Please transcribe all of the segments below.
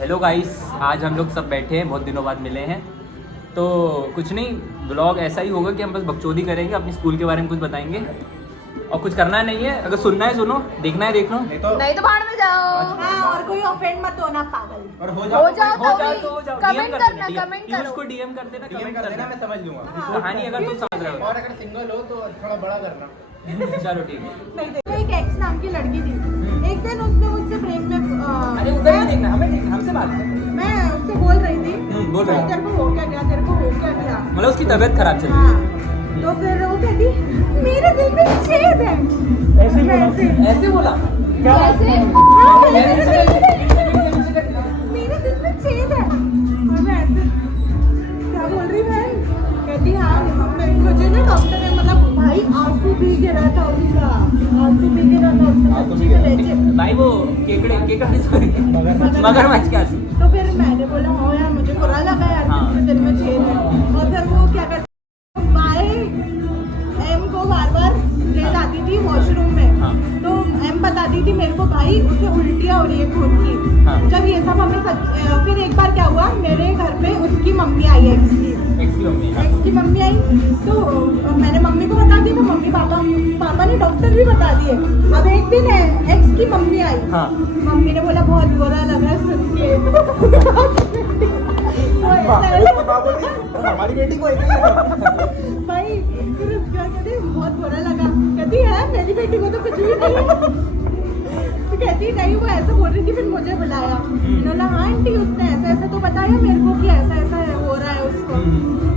Hello guys, आज हम लोग सब बैठे हैं, बहुत दिनों बाद मिले हैं। तो कुछ नहीं, ब्लॉग ऐसा ही होगा कि हम बस बकचोदी करेंगे, अपनी स्कूल के बारे में कुछ बताएंगे और कुछ करना नहीं है। अगर सुनना है सुनो, देखना है देख लो, नहीं तो बाहर में जाओ। हाँ, और कोई ऑफेंड मत होना पागल। और हो जाओ तो कमेंट करना, कमेंट पीयूष करो। को डीएम कर देना, DM कमेंट कर कर देना, देना। मैं समझ लूंगा। हाँ। कहानी अगर तुम समझ रहे और अगर सिंगल हो तो थोड़ा बड़ा करना। हो चलो ठीक है। नहीं देखो, एक एक्स नाम की लड़की थी। एक दिन उसने मुझसे प्रेम में अरे उधर ही देखना, हमें देखना, हमसे बात कर। मैं उससे बोल रही थी बोल रही भाई, तेरे को हो क्या गया, तेरे को हो क्या गया। मतलब उसकी तबीयत खराब चल रही है। हाँ, तो फिर वो कहती मेरे दिल में छेद है। ऐसे बोला कैसे? हाँ, मेरे दिल में छेद है। और मैं ऐसे क्या बोल रही बहन? कहती हाँ, मुझे ना डॉक्टर ने, मतलब भाई आंसू भी गिरा था उसका, आंसू भी गिरा था उसका, सच्ची में legit। भाई वो केकड़े सॉरी मगरमच्छ के आंसू। तो फिर मैंने बोला हाँ यार, मुझे बुरा लगा यार, हाँ। जिसके दिल में छेद है। और फिर वो क्या करती, भाई एम को बार बार ले जाती थी वॉशरूम में। हाँ। तो एम बताती थी मेरे को भाई उसे उल्टियाँ हो रही है खून की। हाँ। जब ये सब हमें फिर एक बार क्या हुआ, मेरे घर पे उसकी मम्मी आई, एक्स की मम्मी आई। तो मैंने मम्मी को बता दी, तो मम्मी पापा ने डॉक्टर भी बता दिए। अब एक दिन एक्स की मम्मी आई। हाँ। मम्मी ने बोला बहुत बुरा लगा सुन के। हमारी बेटी को ऐसे ही है। भाई फिर उसके बाद कहती बहुत बुरा लगा। कहती है मेरी बेटी को तो कुछ भी नहीं है। तो कहती नहीं, वो ऐसा बोल रही थी, फिर मुझे बुलाया। बोला हाँ आंटी, उसने ऐसा ऐसा तो बताया मेरे को कि ऐसा ऐसा हो रहा है उसको।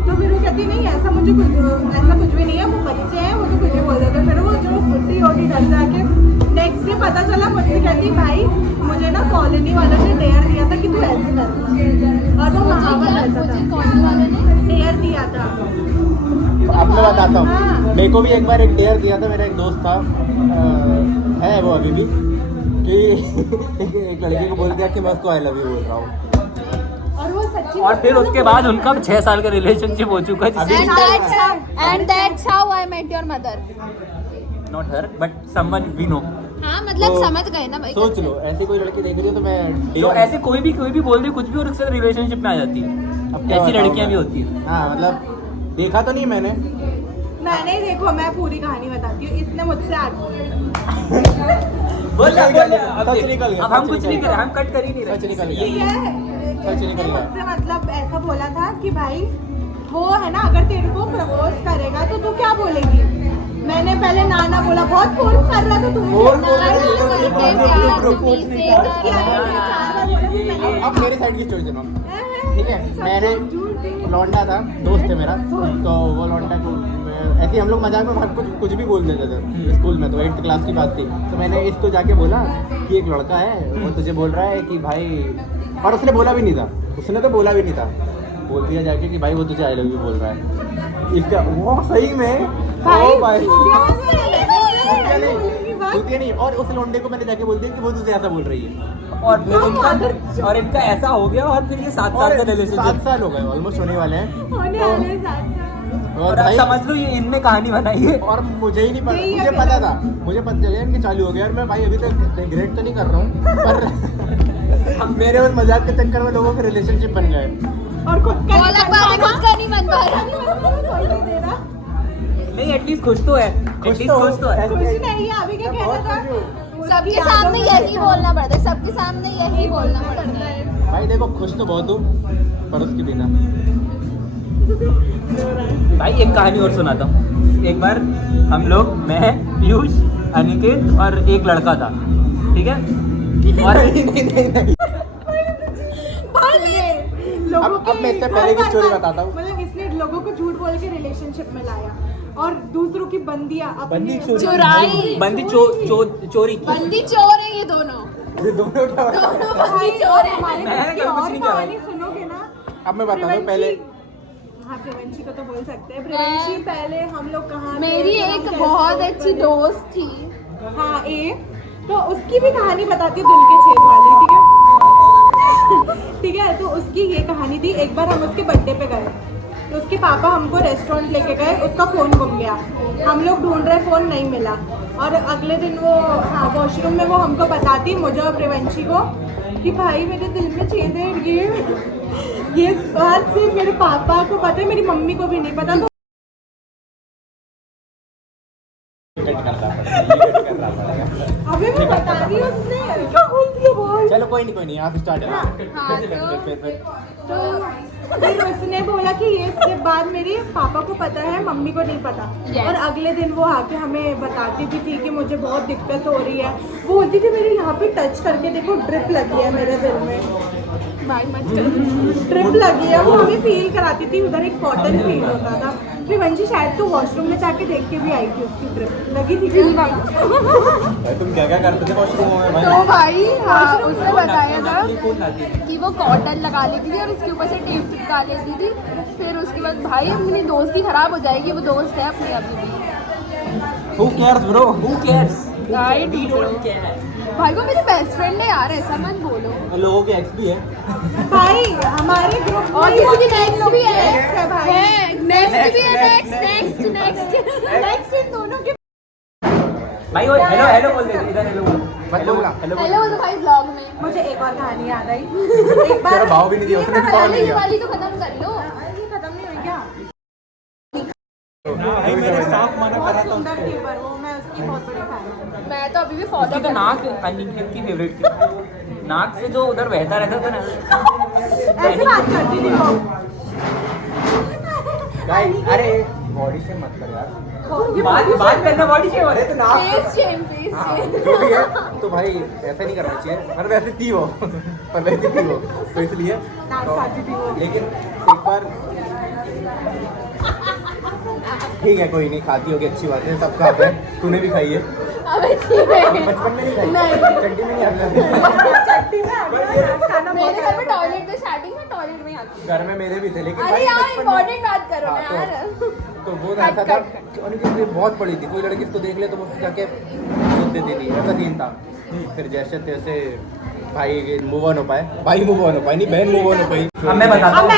तो फिर वो कहती नहीं, ऐसा कुछ भी नहीं है, वो बच्चे हैं, वो तो कुछ भी बोल देते। फिर वो जो छुट्टी होगी घर जाके, नेक्स्ट डे पता चला मुझसे कहती भाई मुझे ना कॉलोनी वालों ने डेयर दिया था कि तू ऐसे कर। और वो महावत ऐसा था, कॉलोनी वालों ने डेयर दिया था। अब मैं बताता हूँ, हाँ। मेरे को भी एक बार एक डेयर दिया था। मेरा एक दोस्त था, है वो अभी भी, कि एक लड़की को बोल दिया कि मैं उसको आई लव यू बोल रहा हूँ। और वो सच्ची और फिर उसके बाद उनका 6 साल का रिलेशनशिप हो चुका है, And that's how I met your mother. Not her but someone we know. हाँ मतलब तो समझ गए ना भाई। सोच लो, ऐसी कोई लड़की देख रही हो तो मैं जो ऐसे कोई भी बोल दे कुछ भी और उसके साथ रिलेशनशिप में आ जाती है। अब क्या ऐसी बताऊं लड़कियां भी मैं? होती हैं। हाँ मतलब देखा तो नहीं मैंने। मैंने देखो, मैं पूरी कहानी बताती हूँ। इसने मुझसे बोल निकल गया, अब सच निकल गया, अब हम सच कुछ निकल नहीं गया। कर रहे, हम कट कर ही नहीं रहे। सच निकल यही गया। है। सच निकल गया। मुझसे मतलब ऐसा बोला था कि भाई वो है ना, अगर तेरे को प्रपोज करेगा तो तू क्या बोलेगी। मैंने पहले ना बोला, बहुत फोर्स कर रहा था तू अब मेरे साइड की स्टोरी सुनो, ठीक है। मेरे लौंडा था, दोस्त है मेरा, तो वो लौंडा को ऐसे हम लोग मजाक में कुछ भी बोल देते थे स्कूल में। तो 8th क्लास की बात थी, तो मैंने इसको जाके बोला कि एक लड़का है, वो तुझे बोल रहा है कि भाई, और उसने बोला भी नहीं था, उसने तो बोला भी नहीं था, बोल दिया जाके कि भाई वो तुझे आई लव यू बोल रहा है। इसका वो सही में ओ भाई छूतिया नहीं। और उस लौंडे को मैंने जाके बोल दिया कि वो तुझे ऐसा बोल रही है। और फिर इनका ऐसा हो गया और फिर ये 7 साल का 7 रिलेशनशिप। साल हो गए ऑलमोस्ट होने वाले हैं। और और अब भाई समझ लो ये इनने कहानी बनाई है। और मुझे ही नहीं पता, यही है मुझे पता था, मुझे पता चल गया कि चालू हो गया। और मैं भाई अभी तक रिग्रेट तो नहीं कर रहा हूँ, पर मेरे उस मजाक के चक्कर में लोगों के रिलेशनशिप बन गए। और खुद वो अलग बात है, खुद का नहीं बन पा रहा। नहीं एटलीस्ट खुश तो है, एटलीस्ट खुश तो है। कुछ नहीं है, अभी क्या कहना था। सबके सामने यही बोलना पड़ता है, सबके सामने यही बोलना पड़ता है। भाई देखो खुश तो बहुत हूँ, पर उसके बिना। भाई एक कहानी और सुनाता हूँ। एक बार हम लोग, मैं, पीयूष, अनिकेत और एक लड़का था, ठीक है। और नहीं लोगों अब मैं इससे पहले की स्टोरी बताता हूँ। मतलब इसने लोगों को झूठ बोल के रिलेशनशिप में लाया और दूसरों की बंदियां बंदी अपनी चुराई। बंदी चोरी की। बंदी चोर है ये दोनों। ये दोनों क्या बता- दोनों बंदी चोर है। हमारे मैं घर की कुछ और नहीं कहा। कहानी सुनोगे ना। अब मैं बताता हूँ पहले। हाँ प्रिवेंशी को तो बोल सकते हैं। प्रिवेंशी पहले हम लोग कहाँ थे, मेरी हम एक कैसे बहुत अच्छी बने। दोस्त थी। हाँ तो उसकी भी कहानी बताती हूँ, दिल के छेद वाली, ठीक है। ठीक है, तो उसकी ये कहानी थी। एक बार हम उसके बर्थडे पे गए, तो उसके पापा हमको रेस्टोरेंट लेके गए, उसका फ़ोन गुम गया। हम लोग ढूंढ रहे, फ़ोन नहीं मिला। और अगले दिन वो वॉशरूम में वो हमको बताती, मुझे और प्रिवेंशी को, कि भाई मेरे दिल में छेद है, ये बात सिर्फ मेरे पापा को पता है, मेरी मम्मी को भी नहीं पता। तो अभी मैं बता रही हूँ उसने क्या बोलती है बोल। चलो कोई नहीं यहाँ से स्टार्ट है। हाँ, तो फिर उसने बोला कि ये सिर्फ बात मेरी पापा को पता है, मम्मी को नहीं पता। Yes. और अगले दिन वो आके हमें बताती भी थी कि मुझे बहुत दिक्कत हो रही है। वो बोलती थी मेरे यहाँ पे टच करके देखो ड्रिप लगी है मेरे दिल में, भाई मत कर। ड्रिप लगी है। वो हमें फील कराती थी, उधर एक कॉटन फील होता था। फिर वंशी शायद तो वॉशरूम में जाके देख के भी आई थी, उसकी ड्रिप लगी थी। तुम क्या करते थे वॉशरूम में भाई? तो भाई हाँ उसने बताया था कि वो कॉटन लगा लेती थी और उसके ऊपर से टेप चिपका लेती थी। फिर उसके बाद भाई अपनी दोस्ती खराब हो जाएगी, वो दोस्त है अपनी अभी भी। Who cares bro? Who cares? I don't care. भाई वो मेरी बेस्ट फ्रेंड है यार, ऐसा मत बोलो। लोगों के एक्स भी है भाई हमारे ग्रुप और किसी की नेक्स्ट भी है, है भाई। नेक्स्ट भी है, नेक्स्ट इन दोनों के। भाई वो हेलो हेलो बोल दे इधर, हेलो मत बोलना। हेलो हेलो तो भाई ब्लॉग में मुझे एक और कहानी याद आई। एक बार तेरा भाव भी नहीं दिया, उसने भी भाव नहीं ये दिया। वाली तो खत्म कर लो। ये खत्म नहीं हुई क्या? भाई मेरे साफ माना बहुत सुंदर थी पर वो, मैं उसकी बहुत बड़ी फैन हूँ। मैं तो अभी भी फॉलो उसकी तो नाक अनिकेत की फेवरेट थी। नाक से जो उधर बहता रहता था ना। ऐसे बात करती थी वो। गाइस अरे बॉडी से मत कर यार। बात करना बॉडी से अरे तो नाक फेस शेम, फेस हाँ, शेम। जो भी है तो भाई ऐसा नहीं करना चाहिए। पर वैसे थी वो पर वैसे थी वो तो इसलिए नाक खाती थी वो। लेकिन एक बार ठीक है कोई नहीं, खाती होगी अच्छी बात है, सब खाते हैं, तूने भी खाई है। अबे ठीक है। बचपन में नहीं खाई? नहीं। चड्डी में नहीं आता। चट्टी में खाना मेरे घर में टॉयलेट तो स्टार्टिंग में टॉयलेट में आती। घर में मेरे भी थे लेकिन अरे भाई यार बचपन में- इम्पोर्टेंट बात करो हाँ, ना यार। तो वो ऐसा था कि उनकी बहुत पड़ी थी, कोई लड़की इसको देख ले तो वो जाके छूट देती थी, ऐसा सीन था। फिर जैसे तैसे भाई मूव ऑन हो पाए, भाई मूव ऑन हो पाए, नहीं बहन मूव ऑन हो पाई। अब मैं बताता अब हूँ।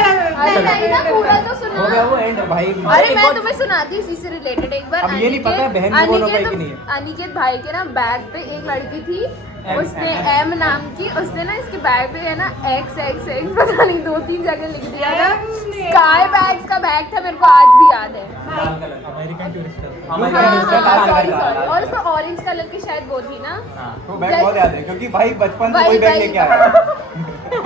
अरे नहीं ना पूरा तो हो गया सुना। वो एंड भाई। अरे मैं तुम्हें सुनाती हूँ इसी से रिलेटेड। एक बार अब ये नहीं पता बहन move on हो पाई कि नहीं है। अनिकेत भाई के ना बैग पे एक लड़की थी, M, उसने M, एम नाम की, उसने ना इसके बैग पे है ना एक्स एक्स एक्स पता नहीं 2-3 जगह लिख दिया था। स्काई बैग्स का बैग था, मेरे को आज भी याद है। American tourist sorry. और उसमें ऑरेंज कलर की शायद वो थी ना। वो बैग बहुत याद है क्योंकि भाई बचपन से वही, वही बैग वही। लेके आया।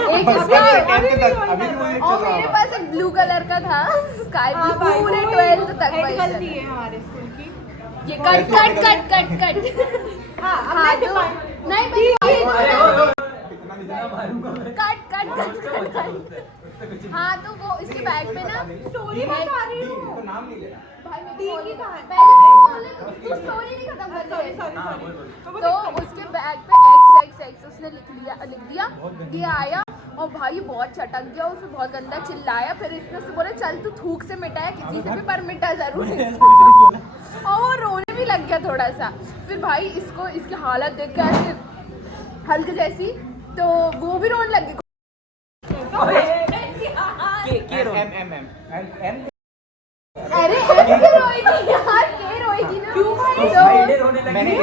एक बचपन इसका से 10th तक अभी भी वही चल और रहा मेरे है। पास एक ब्लू कलर का था स्काई हाँ ब्लू, भाई, पूरे वो 12th तक हेड वही गर्ल था। थी ये हमारे स्कूल की। ये cut cut cut cut cut. हाँ अब हाँ मैं तो define- नहीं पहले cut cut cut cut cut. हाँ तो वो इसके बैग पे ना स्टोरी बता रही हूँ। नाम नहीं लेना। भाई मैं ठीक बोल- ही कहा है। पहले मैं बोले तो स्टोरी नहीं खत्म कर सॉरी रही। Sorry sorry. तो उसके बैग पे एक्स एक्स एक्स उसने लिख दिया ये आया और भाई बहुत चटक गया, उसने बहुत गंदा चिल्लाया। फिर इसने उससे बोला चल तू थूक से मिटाया किसी से भी पर मिटा जरूर है। और वो रोने भी लग गया थोड़ा सा। फिर भाई इसको इसकी हालत देख के ऐसे हल्क जैसी, तो वो भी रोने लग गई। अरे ऐसे रोएगी यार, के रोएगी ना। क्यों भाई? मैंने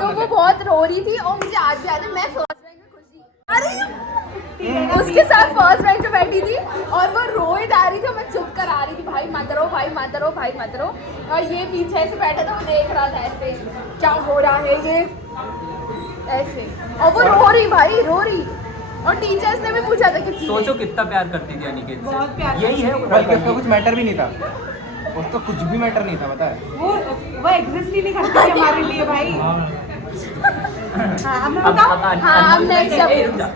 तो वो बहुत रो रही थी और मुझे आज भी याद है, मैं फर्स्ट रैंक में खुश थी। अरे उसके साथ फर्स्ट रैंक पे बैठी थी और वो रोए जा रही थी और मैं चुप कर आ रही थी, भाई मत रो भाई मत रो भाई मत रो। और ये पीछे से बैठा था, वो देख रहा था ऐसे क्या हो रहा है ये ऐसे, और वो रो रही भाई रो रही। और टीचर्स ने भी पूछा था किसी सोचो कितना प्यार करती थी अनिकेत से। बहुत प्यार यही है वो बल्कि उसका कुछ मैटर भी नहीं था, उसका कुछ भी मैटर नहीं था, पता है। वो एग्जिस्ट ही नहीं करती थी हमारे लिए भाई। हाँ अब मैं बताऊँ। हाँ, अब next अब- रुक जा।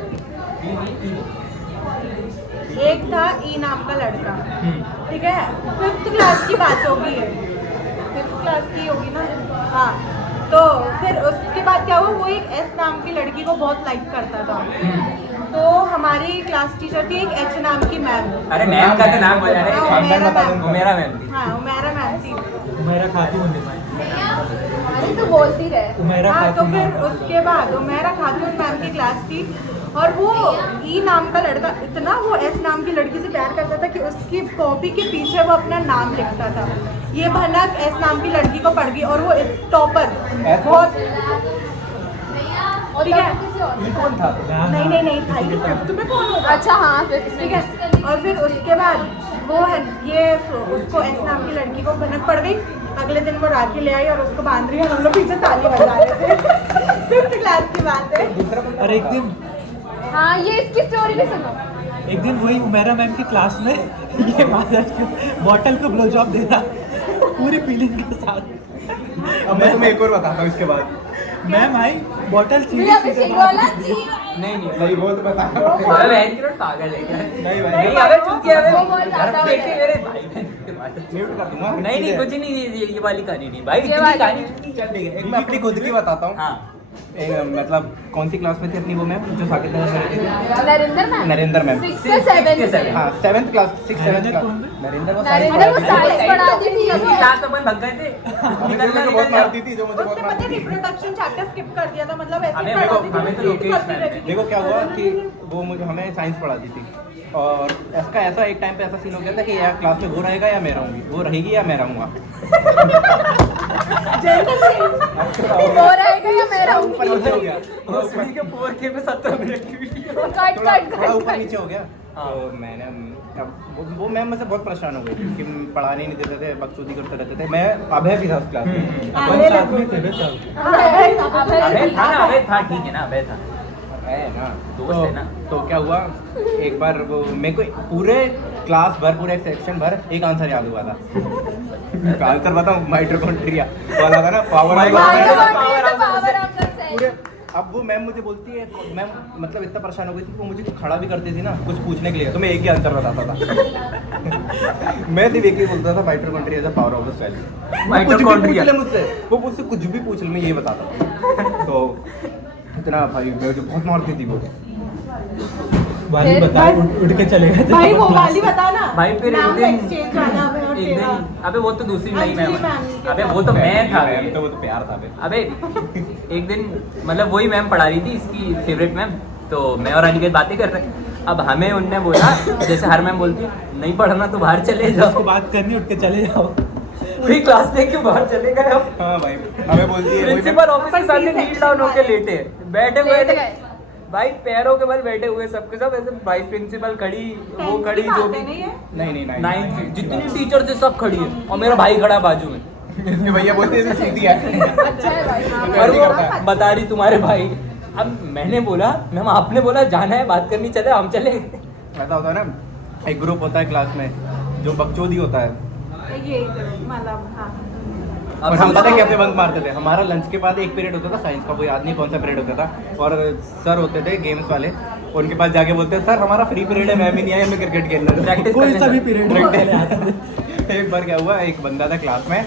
एक था ई नाम का लड़का, ठीक है, 5th क्लास की बात होगी है, 5th क्लास की होगी ना। हाँ तो फिर उसके बाद क्या हुआ, वो एक एस नाम की लड़की को बहुत लाइक करता था। तो हमारी क्लास टीचर थी एक एच नाम की मैम। अरे मैम का तो नाम बोल रहे हाँ, हैं। उमेरा मैम। उमेरा मैम थी। हाँ उमेरा मैम थी। अरे तू बोलती रहे। हाँ तो फिर उसके बाद उमेरा खातून मैम की क्लास थी और वो ई नाम का लड़का इतना वो एस नाम की लड़की से प्यार करता था कि उसकी कॉपी के पीछे वो अपना नाम लिखता था। ये भनक एस नाम की लड़की को पड़ गई और वो टॉपर बहुत। और ठीक है। तब किसी और ये कौन था? नहीं था ही फिफ्थ में कौन होगा? अच्छा हाँ फिफ्थ ठीक है। और फिर उसके बाद वो है ये उसको एस नाम की लड़की को भनक पड़ गई। अगले दिन वो राखी ले आई और उसको बांध रही है, हम लोग पीछे ताली बजा रहे थे। फिफ्थ क्लास की बात है। और एक दिन हाँ ये इसकी स्टोरी भी सुनो। एक दिन वही उमेरा मैम की क्लास में ये महाराज बॉटल को ब्लो जॉब दे रहा पूरी फीलिंग के साथ। अब मैं तुम्हें एक और बताता हूँ इसके बाद। मैम आई बॉटल भैया अभिषेक वाला जी नहीं नहीं नहीं वो तो बता अबे बहन की रोड पागल है क्या? नहीं भाई नहीं अबे चुप किया वो बहुत ज्यादा देखे है। मेरे भाई बहन के बारे में। म्यूट कर दूंगा। नहीं नहीं कुछ नहीं, ये वाली कहानी नहीं भाई, ये इतनी वाली कहानी नहीं। चल ठीक है। एक मैं अपनी खुद की बताता हूँ। हाँ मतलब कौन सी क्लास में थी अपनी वो मैम जो साकेत नगर में रहती थी? Narendra ma'am Narendra ma'am. 6th से 7th हाँ 7th class 6th 7th class. Narendra वो साइंस नरेंद्र वो पढ़ाती थी। साइंस पढ़ाती थी उसकी क्लास में अपन भग गए थे। हमें तो मुझे बहुत मारती थी जो मुझे बहुत उसने पता मारती थी। रिप्रोडक्शन चैप्टर स्किप कर दिया था, मतलब ऐसे हमें- पढ़ाती थी, हमें तो repeat लोकेश करती मैम रहती थी। देखो क्या हुआ कि वो मुझे हमें साइंस पढ़ाती थी और इसका ऐसा एक टाइम पे ऐसा सीन हो गया था कि या क्लास में वो रहेगा या मैं रहूंगी, वो रहेगी या मैं रहूंगा। वो रहेगा या मैं ऊपर रहूंगी। नीचे हो गया। उसमें के 4K में 17 मिनट की वीडियो। कट थोड़ा कट थोड़ा ऊपर कट नीचे हो गया। हाँ। तो मैंने अब वो मैम मुझसे बहुत परेशान हो गई थी कि पढ़ाने नहीं देते थे, बकचोदी करते रहते थे। मैं अभय भी था उस क्लास में। अपन साथ में थे सब। अबे था ना, अबे था, ठीक है ना, अबे था। है ना दोस्त है ना। तो क्या हुआ एक बार वो मेरे को पूरे क्लास भर पूरे सेक्शन भर एक आंसर याद हुआ था। आंसर बताऊं? माइटोकॉन्ड्रिया वाला था ना, पावर पावर ऑफ द पूरे। सेल। अब वो मैम मुझे बोलती है, मैम मतलब इतना परेशान हो गई थी, वो मुझे खड़ा भी करती थी ना कुछ पूछने के लिए, तो मैं एक ही आंसर बताता था। मैं सिर्फ एक ही बोलता था, mitochondria the power of the cell. Mitochondria. पूछ ले मुझसे, वो मुझसे कुछ भी पूछ ले, मैं ये बताता था। तो इतना भाई मुझे बहुत मारती थी वो। वाली बता उठ के चले गए थे भाई वो वाली बता ना। भाई फिर एक नाम दिन exchange वाला हमें और एक तेरा। दिन अबे वो तो दूसरी नई अंजलि मैम मैम है। के अबे साथ। वो तो मैं था। मैम तो वो तो प्यार था बे। अबे एक दिन मतलब वही मैम पढ़ा रही थी, इसकी फेवरेट मैम। तो मैं और अनिकेत बातें कर रहे हैं। अब हमें उनने बोला, जैसे हर मैम बोलती है, नहीं पढ़ना तो बाहर चले उसको जाओ। बात करनी उठ के चले जाओ। पूरी क्लास देख के बाहर चले गए हम। हाँ भाई हमें बोलती है वही प्रिंसिपल ऑफिस के सामने नील डाउन होके लेटे बैठे हुए लेट थे गए। भाई, पैरों के बल बैठे हुए सबके सब। ऐसे वाइस प्रिंसिपल खड़ी, वो खड़ी, जो भी नहीं है। नहीं नाइन्थ जितनी टीचर थे सब खड़ी है, और मेरा भाई खड़ा बाजू में। इसके भैया बोलते हैं सीधी है। अच्छा है भाई हाँ, और वो करता है। बता रही तुम्हारे भाई। अब मैंने बोला, मैम आपने बोला जाना है बात करनी, चले हम चले। ऐसा होता है ना, एक ग्रुप होता है क्लास में जो बकचोदी होता है। ये मतलब हाँ। और हम पता है कैसे बंक मारते थे? हमारा लंच के बाद एक पीरियड होता था साइंस का, कोई याद नहीं कौन सा पीरियड होता था, और सर होते थे गेम्स वाले, उनके पास जाके बोलते हैं, सर हमारा फ्री पीरियड है, मैम ही नहीं आए, हमें क्रिकेट खेलना है। प्रैक्टिस कोई करने सा भी का। पीरियड एक बार क्या हुआ, एक बंदा था क्लास में,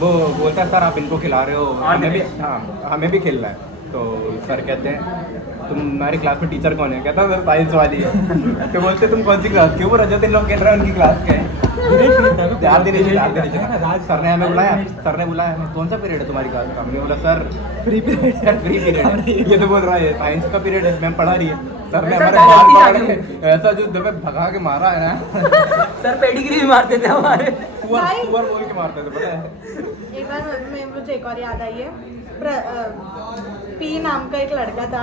वो बोलता है, सर आप इनको खिला रहे हो, हमें भी, हाँ हमें भी खेलना है। तो सर कहते हैं, तुम्हारी क्लास में टीचर कौन है? कहता है सर साइंस वाली है। तो बोलते तुम कौन सी क्लास के? वो रजत इन लोग खेल रहे हैं, उनकी क्लास के हैं। ध्यान देने सर ने हमें बुलाया, सर ने बुलाया हमें, कौन सा पीरियड है तुम्हारी क्लास का? हमने बोला sir free period sir free period है। ये तो बोल रहा है साइंस का पीरियड है, मैम पढ़ा रही है। सर ने सर हमारे डायरेक्ट ही बाल आगे पकड़ के ऐसा जो दबे भगा के मारा है ना, सर पेडिग्री भी मारते थे हमारे। सुअर बोल के मारते थे, पता है? एक बार मुझे एक और याद आई है। पी नाम का एक लड़का था,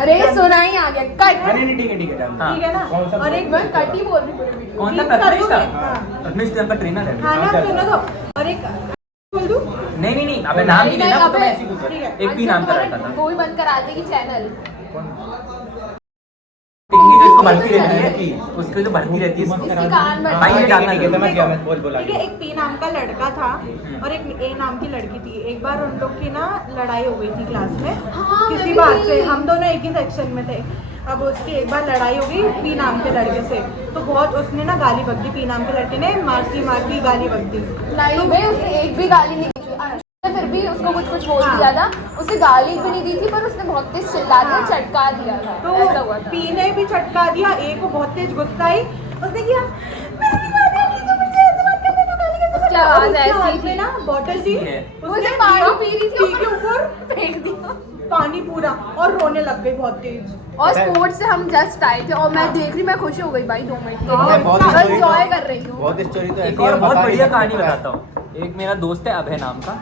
अरे सुना ही आ गया कट। नहीं नहीं ठीक है ठीक है जानते हैं। ठीक है ना? कौन सा? और एक मैं कट ही बोल रही पूरी वीडियो। कौन सा? ठीक कर प्रथमेश दूंगी। का? हाँ। प्रथमेश का ट्रेनर है। हाँ ना सुनो तो। और एक बोल दूं? नहीं अबे नाम ही लेना, तो मैं ऐसे ही पूछ ठीक रहा। है। एक भी नाम का लड़का था। वो भी बंद करा देगी चैनल। टिकनी जो इसको भर्ती रहती है, उसकी जो भर्ती रहती है इसकी कान बंद भाई, ये करा जानना देगी। ठीक है, समझ गया मैं, बोल बोला ठीक है, एक पी नाम का लड़का था और एक ए नाम की लड़की थी। एक बार उन लोग की ना लड़ाई हो गई थी क्लास में, हाँ, किसी मैं बात भी। से। हम दोनों एक ही सेक्शन में थे। अब उसकी एक बार लड़ाई हो गई पी नाम के लड़के से, तो बहुत उसने ना गाली बक दी। पी नाम के लड़के ने मार की गाली बक दी। नहीं भाई उसने एक भी गाली नहीं दी थी। फिर भी उसको कुछ बोल हाँ। दिया था। उसे गाली भी नहीं दी थी, पर उसने बहुत तेज चिल्ला दिया, हाँ। चटका दिया था। तो ऐसा हुआ था। पी ने भी चटका दिया, ए को बहुत तेज गुस्सा आई। उसने किया, मैंने नहीं मारा, कि तुम मुझसे ऐसे बात करते हो, गाली कैसे उसकी करते हो? आवाज़ उसके ऐसी हाथ में थी। ना बॉटल थी, है। वो उसने जब पानी लिया, पी रही थी पी के ऊपर फेंक दिया। पानी पूरा, और रोने लग गई बहुत तेज। और स्पोर्ट्स से हम जस्ट आए थे और मैं देख रही, मैं खुश हो गई भाई 2 मिनट के हाँ, लिए। मैं बहुत मैं story एंजॉय तो- कर रही हूँ। बहुत स्टोरी तो एक ऐसी और है, बहुत बता नहीं बढ़िया सकते, कहानी पता है? बताता हूँ। एक मेरा दोस्त है अभय नाम का,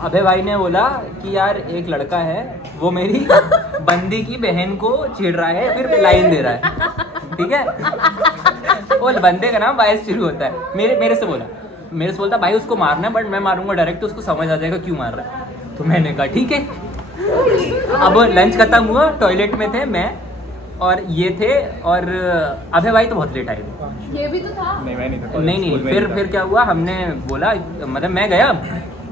अभय भाई ने बोला कि यार एक लड़का है वो मेरी बंदी की बहन को छेड़ रहा है, फिर लाइन दे रहा है, ठीक है। वो बंदे का नाम वायस शुरू होता है। मेरे से बोलता भाई उसको मारना है, बट मैं मारूंगा डायरेक्ट तो उसको समझ आ जाएगा क्यों मार रहा है। तो मैंने कहा ठीक है। अब लंच खत्म हुआ, टॉयलेट में थे मैं और ये थे, और अभय भाई तो बहुत लेट आए थे। ये भी तो था। नहीं मैं नहीं था। नहीं फिर क्या हुआ, हमने बोला मतलब मैं गया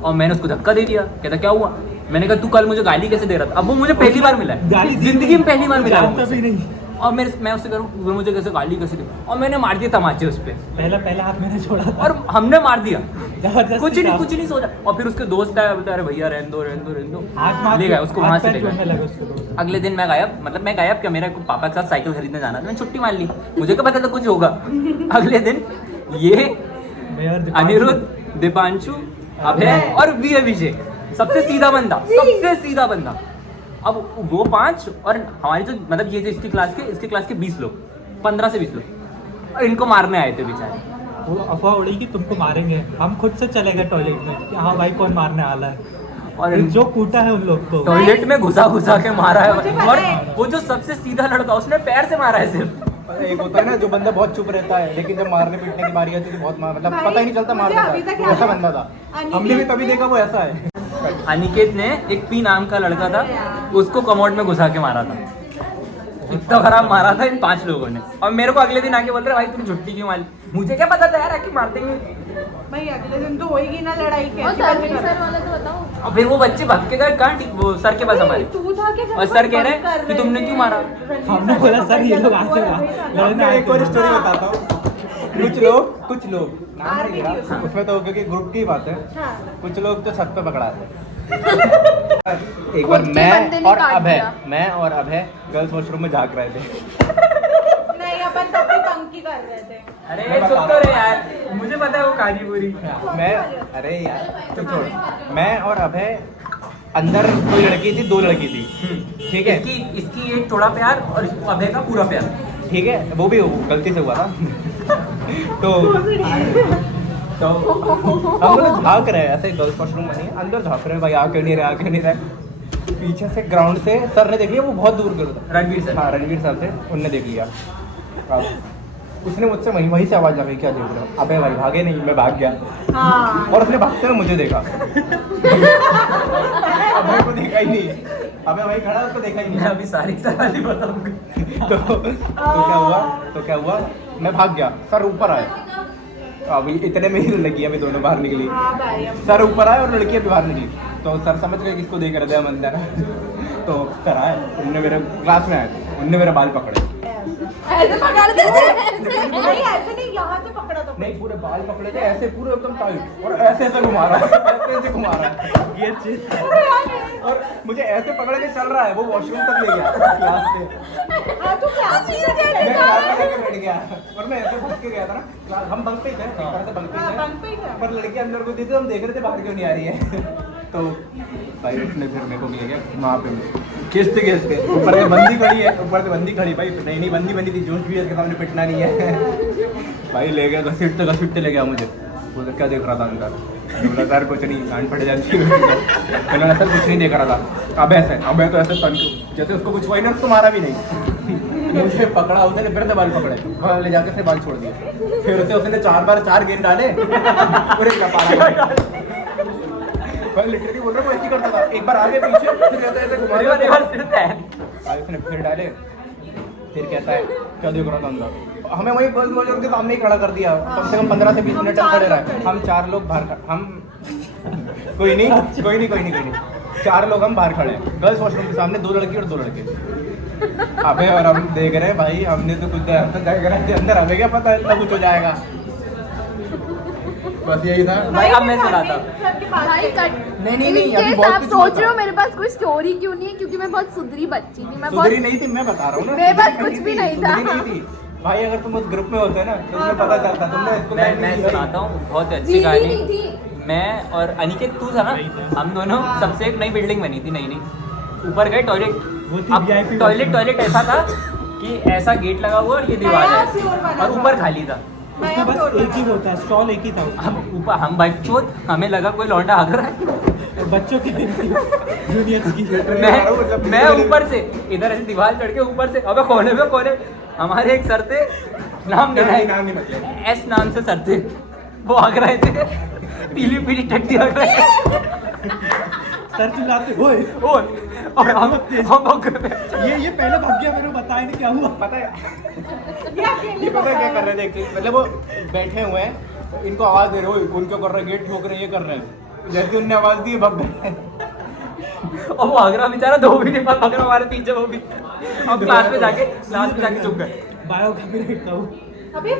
और मैंने उसको धक्का दे दिया। कहता क्या हुआ? मैंने कहा तू कल मुझे गाली कैसे दे रहा था। अब वो मुझे पहली बार मिला है, जिंदगी में पहली बार मिला है जानता भी नहीं। और मैं उससे करूँ वो मुझे कैसे गाली कैसे दे, और मैंने मार दिया तमाचे उस पर, पहला हाथ मैंने छोड़ा था। और हमने मार दिया। जबरदस्ती कुछ नहीं सोचा। और फिर उसके दोस्त आया, बोलते अरे भैया रहने दो, हाथ ले गया उसको, वहां से ले छोड़ने गया। लगा उसको दोस्त। अगले दिन मैं गायब, मतलब मैं गायब क्या, मेरे को पापा के साथ साइकिल खरीदने जाना था, मैंने छुट्टी मार ली, मुझे क्या पता था कुछ होगा। अगले दिन ये अनिरुद्ध, दीपांशु, अभय और वी अभिषेक, सबसे सीधा बंदा। अब वो 5 और हमारी जो मतलब ये जो इसकी क्लास के 20 लोग, 15 से 20 लोग, और इनको मारने आए थे बेचारे। वो अफवाह उड़ी कि तुमको मारेंगे, हम खुद से चले गए टॉयलेट में कि हाँ भाई कौन मारने आला है, और जो कूटा है उन लोग को। टॉयलेट में घुसा के मारा है। और वो जो सबसे सीधा लड़का उसने पैर से मारा है सिर्फ। एक होता है ना जो बंदा बहुत चुप रहता है, लेकिन जब मारने पीटने की बारी आती है तो बहुत मतलब पता ही नहीं चलता मार मुझे अभी देता तक है। याद ऐसा है। बंदा था, हमने भी तभी देखा वो ऐसा है। अनिकेत ने एक पी नाम का लड़का था, उसको कमोड में घुसा के मारा था। इतना खराब मारा था इन 5 लोगों ने। और मेरे को अगले दिन आके बोल रहे भाई तुम छुट्टी क्यों मारी? मुझे क्या पता था यार कि मार देंगे। भाई अगले दिन तो होएगी ना लड़ाई, और कैसी सर बात कर रहा है? वाला तो बताओ। और फिर वो बच्चे भाग के गए कहाँ, वो सर के पास हमारे। तू था क्या जब और सर कह रहे हैं कि तुमने क्यों मारा? हमने बोला सर ये लोग आते मैं एक और स्टोरी बताता हूँ। कुछ लोग नाम नहीं ले रहा, उसमें तो क्योंकि ग्रुप की बात है, हाँ। कुछ लोग तो छत पे पकड़ा थे। एक बार खुद के बंदे ने काट दिया। मैं और अभय गर्ल्स वॉशरूम में झांक रहे थे। नहीं अपन तो अपनी पंक्ति कर रहे थे। अरे चुप तो रे यार, मुझे पता है वो कहानी पूरी। अरे यार चुप छोड़। मैं और अभय, अंदर कोई लड़की थी, 2 लड़की थी, ठीक है। इसकी एक थोड़ा प्यार और अभय का पूरा प्यार, ठीक है, वो भी गलती से हुआ था। तो हम लोग झाँक रहे हैं ऐसे, गर्ल्स वॉशरूम में नहीं, अंदर झाँक रहे हैं भाई, आ क्यों नहीं रहे। पीछे से ग्राउंड से सर ने देख लिया, वो बहुत दूर गया था। रणवीर सर थे, उनने देख लिया। उसने मुझसे वहीं से आवाज लगाई, क्या देख रहे हो? अबे भाई भागे नहीं, मैं भाग गया। हाँ। और उसने भागते हुए मुझे देखा। अबे को देखा ही नहीं, अबे भाई खड़ा, उसको देखा ही नहीं। मैं अभी सारी सवाल बताऊंगा। तो क्या हुआ, मैं भाग गया, सर ऊपर आए। अभी इतने में ही लड़कियां भी दोनों बाहर निकली। हाँ भाई हम- सर ऊपर आए और लड़कियां भी बाहर निकली। तो सर समझ गए किसको देख रहे थे हम अंदर। तो सर आए, उनने मेरे क्लास में आए, उनने मेरे बाल पकड़े। ऐसे पकड़ देते हैं। नहीं ऐसे नहीं, यहाँ से पकड़ा तो नहीं, पूरे बाल पकड़े थे ऐसे, पूरे एकदम टाइट, और ऐसे घुमा रहा है, ऐसे घुमा रहा है। ये चीज और मुझे ऐसे पकड़ के चल रहा है, वो वॉशरूम तक ले गया क्लास से। हाँ तो क्या मैं क्लास में लेके बैठ गया, और मैं ऐसे भाग के गया था ना। हम बंक पे ही थे, एक तरह से बंक पे ही बंक पे ही थे, थे। पर लड़की अंदर को दी थी, हम देख रहे थे बाहर क्यों नहीं आ रही है। तो भाई उसने फिर मेरे को ले गया वहाँ पे, खींचते ऊपर से बंदी खड़ी है, भाई नहीं बंदी थी, जोश भी है, इसके सामने पिटना नहीं है। भाई ले गया, घसीटते ले गया मुझे। बोला क्या देख रहा था अंदर? बोला सर कुछ नहीं, गांड फट जाती है। मैंने सर कुछ नहीं देख रहा था। अब तो ऐसे तन जैसे उसको कुछ हुआ ही ना, उसको मारा भी नहीं। मुझे पकड़ा, उसने फिर से बाल पकड़े, वहाँ ले जाकर से बाल छोड़ दिए। फिर उसने 4 बार 4 गेंद डाले, पूरे लपाड़ा। मैं लिटरली बोल रहा हूँ, ऐसे करता था, एक बार आगे पीछे, फिर ऐसे भाई उसने फिर डाले। फिर कहता है क्या देख रहा था अंदर? हमें वही गर्ल्स वॉशरूम के सामने ही खड़ा कर दिया। कम से कम 15 से 20 मिनट तक खड़े रहे। हम 4 लोग बाहर, हम कोई नहीं 4 लोग हम बाहर खड़े हैं गर्ल्स वॉशरूम के सामने, 2 लड़की और 2 लड़के। अबे और हम देख रहे हैं भाई, हमने तो कुछ देख रहे थे अंदर, हमें क्या पता इतना कुछ हो जाएगा। बस यही था भाई। अब मैं सुनाता सर के पास भाई कट। नहीं, In अभी case बहुत आप कुछ सोच हुआ रहे हो था। मेरे पास कोई स्टोरी क्यों नहीं है, क्योंकि मैं बहुत सुधरी बच्ची थी। मैं सुधरी बहुत नहीं थी, मैं बता रहा हूँ ना, मेरे पास सुधरी कुछ भी थी, नहीं था। सुधरी नहीं थी। भाई अगर तुम उस ग्रुप में होते ना तो तुम्हें पता चलता। तुमने इसको मैं सुनाता हूँ, बहुत अच्छी जीनी कहानी। नहीं थी। मैं और अनिकेत, तू था ना, हम दोनों, सबसे एक नई बिल्डिंग बनी थी, नई ऊपर गए वो थी टॉयलेट। VIP टॉयलेट ऐसा था कि ऐसा गेट लगा हुआ और ये दीवार नया है, फ्लोर बना और था। ऊपर खाली था। उसमें बस एक ही होता है, स्टॉल एक ही था उसमें। हम ऊपर, हम बच्चों, हमें लगा कोई लौंडा आ रहा है, बच्चों की जूनियर्स की मैं ऊपर से इधर ऐसे दीवार चढ़ के ऊपर से अबे कोने हमारे एक सर थे, नाम नहीं नाम नहीं मतलब एस नाम से सर थे, वो आग रहे थे पीली पीली टट्टी आग रहे थे। सर चिल्लाते ओए और हम भाग रहे थे। ये पहले भाग गया, मेरे को बताया नहीं क्या हुआ। पता है ये पता है क्या कर रहे थे कि मतलब वो बैठे हुए हैं, इनको आवाज दे रहे हो, कौन क्या कर रहा है, गेट ठोक रहे हैं, ये कर रहे हैं। जैसे उनने आवाज दी भाग गए। और वो आगरा बेचारा दो भी नहीं भाग रहा हमारे पीछे वो भी। अब क्लास में जाके चुप गए। बायो का भी रहता हूँ। अबे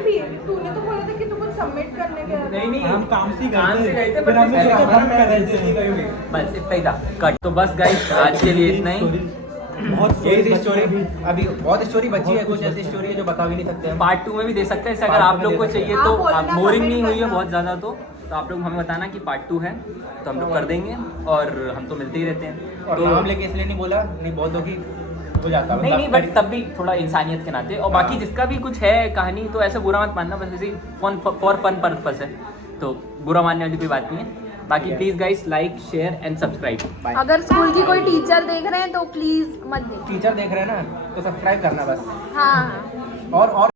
तूने तो बोला था कि तू कुछ सबमिट करने गया था। नहीं हम काम से काम से गए थे, फिर हमने सोचा बंद कर देते हैं। बस इतना ही था कट। तो बस गाइस आज के लिए इतना ही। बहुत यही थी स्टोरी, अभी बहुत स्टोरी बची है, कुछ ऐसी स्टोरी है जो बता भी नहीं सकते हम। पार्ट 2 में भी दे सकते हैं, अगर Part आप 2 लोग में को दे चाहिए सकते तो हैं। आप आप बोलना, बोरिंग comment नहीं हुई है करना। बहुत ज़्यादा तो आप लोग हमें बताना कि पार्ट 2 है तो हम लोग कर देंगे। और हम तो मिलते ही रहते हैं और तो नाम लेके इसलिए नहीं बोला, नहीं बोल दो कि हो जाता। नहीं बट तब भी थोड़ा इंसानियत के नाते। और बाकी जिसका भी कुछ है कहानी तो ऐसे बुरा मत मानना, बस ऐसे फॉर फन पर्पस है, तो बुरा मानने वाली कोई बात नहीं है। बाकी please guys like share and subscribe. अगर स्कूल की कोई टीचर देख रहे हैं तो प्लीज मत देखिए। टीचर देख रहे हैं ना तो सब्सक्राइब करना बस। हाँ और